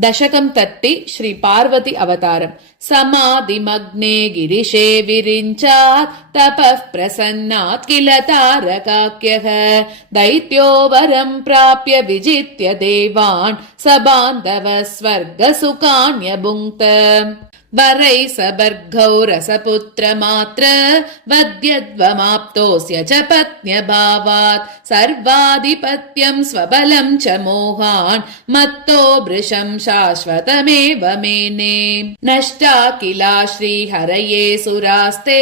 दशकं तट्टि श्री पार्वती अवतारम् समाधिमग्ने गिरिशे विरिञ्चात् तपः प्रसन्नात् किल तारकाख्यः दैत्यो वरं प्राप्य विजित्य देवान् स बान्धवः स्वर्गसुखान्यभुङ्क्त वरै सबर्गौ रसपुत्रमात्र वद्यध्वमाप्तोऽस्य च पत्न्यभावात् सर्वाधिपत्यं स्वबलं च मोहान् मत्तो भृशं शाश्वतमेव मेने नष्टा किला श्रीहरये सुरास्ते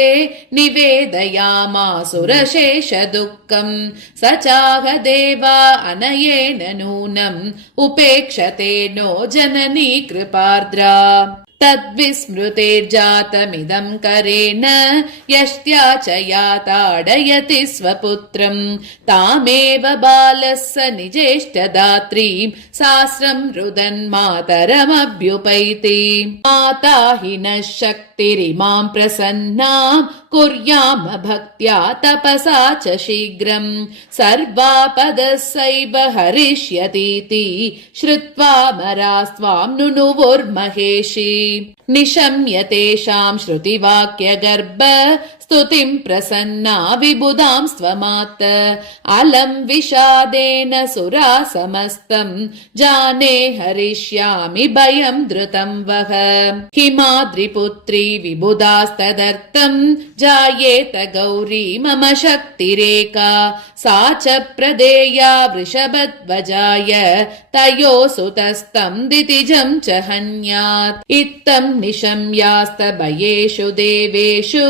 निवेदयामासुरशेषदुःखम् स चाह देवा अनयेन नूनम् उपेक्षते नो जननी कृपार्द्रा तद्विस्मृतेर्जातमिदं करेण यष्ट्या च या ताडयति स्वपुत्रम् तामेव बालः स निजेष्टदात्रीं सास्रं रुदन् मातरमभ्युपैति माता हि नः शक्तिरिमां प्रसन्नां कुर्याम भक्त्या तपसा च शीघ्रम् सर्वापदः सैव हरिष्यतीति श्रुत्वा मरास्त्वां नुनुवुर्महेशी निशम्य तेषां श्रुतिवाक्यगर्भ स्तुतिं प्रसन्ना विबुधां स्वमात् अलं विषादेन सुरा समस्तं जाने हरिष्यामि भयं धृतं वः हिमाद्रिपुत्री विबुधास्तदर्थं जायेत गौरी मम शक्तिरेका सा च प्रदेया वृषभध्वजाय तयो सुतस्तं दितिजं च हन्यात् इत्थं निशम्यास्तभयेषु देवेषु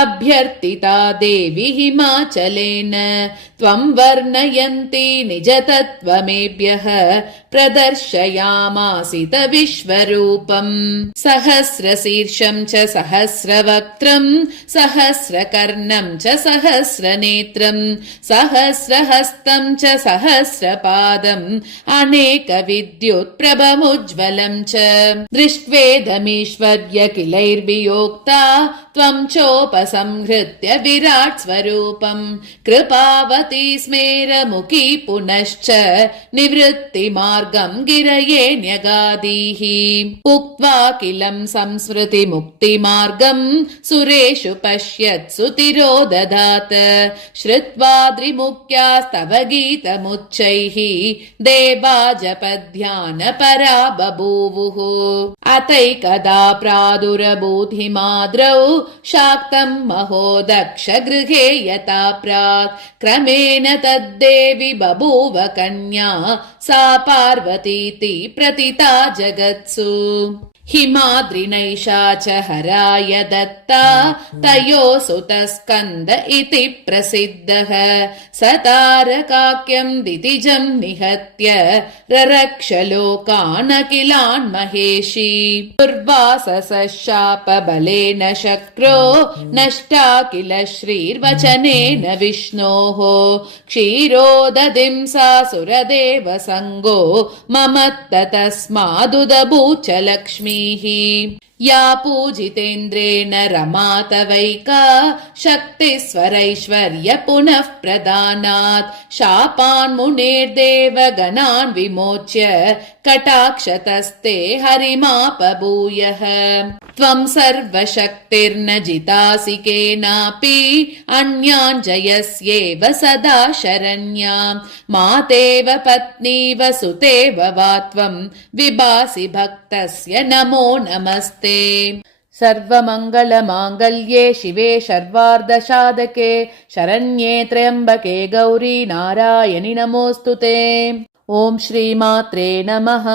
अभ्यर्थिता देवी हिमाचलेन त्वं वर्णयन्ति निजतत्त्वमेभ्यः प्रदर्शयामासित विश्वरूपम् सहस्रशीर्षं च सहस्रवक्त्रं सहस्रकर्णं च सहस्रनेत्रं सहस्रहस्तं च सहस्रपादम् अनेकविद्युत्प्रभमुज्ज्वलं च दृष्ट्वेदमीश्वर्य किलैर्वियोक्ता त्वं चोपसंहृत्य विराट् स्वरूपम् कृपावती स्मेरमुखी पुनश्च निवृत्तिमार्गं गिरये न्यगादीः उक्त्वा किलं संस्मृतिमुक्तिमार्गं सुरेषु पश्यत्सु तिरोदधात् श्रुत्वा द्रिमुख्यास्तव गीतमुच्चैः देवा जपध्यानपरा बभूवुः अतैकदा प्रादुरभूद्हिमाद्रौ शाक्तं महो दक्ष गृहे यथा प्राक् क्रमेण तद्देवि बभूव कन्या सा पार्वतीति प्रतिता जगत्सु हिमाद्रिनैषा च हराय दत्ता तयो सुतस्कन्द इति प्रसिद्धः स तारकाख्यं दितिजं निहत्य ररक्ष लोकानखिलान् महेशी दुर्वाससशापबलेन शक्रो नष्टा किल श्रीर्वचनेन विष्णोः क्षीरोदधिं सा सुरदेव संगो ममत्त तस्मादुदभूच लक्ष्मी या पूजितेन्द्रेण रमातवैका शक्तिस्वरैश्वर्य पुनः प्रदानात् शापान् मुनेर्देवगणान् विमोच्य कटाक्षतस्ते हरिमापभूयः त्वं सर्वशक्तिर्न जितासि केनापि अन्यान् जयस्येव सदा शरण्यां मातेव पत्नीव सुतेव वा त्वं विभासि भक्तस्य नमो नमस्ते सर्वमङ्गलमाङ्गल्ये शिवे सर्वार्धसाधके शरण्ये त्र्यम्बके गौरी नारायणि नमोऽस्तुते। ॐ श्रीमात्रे नमः।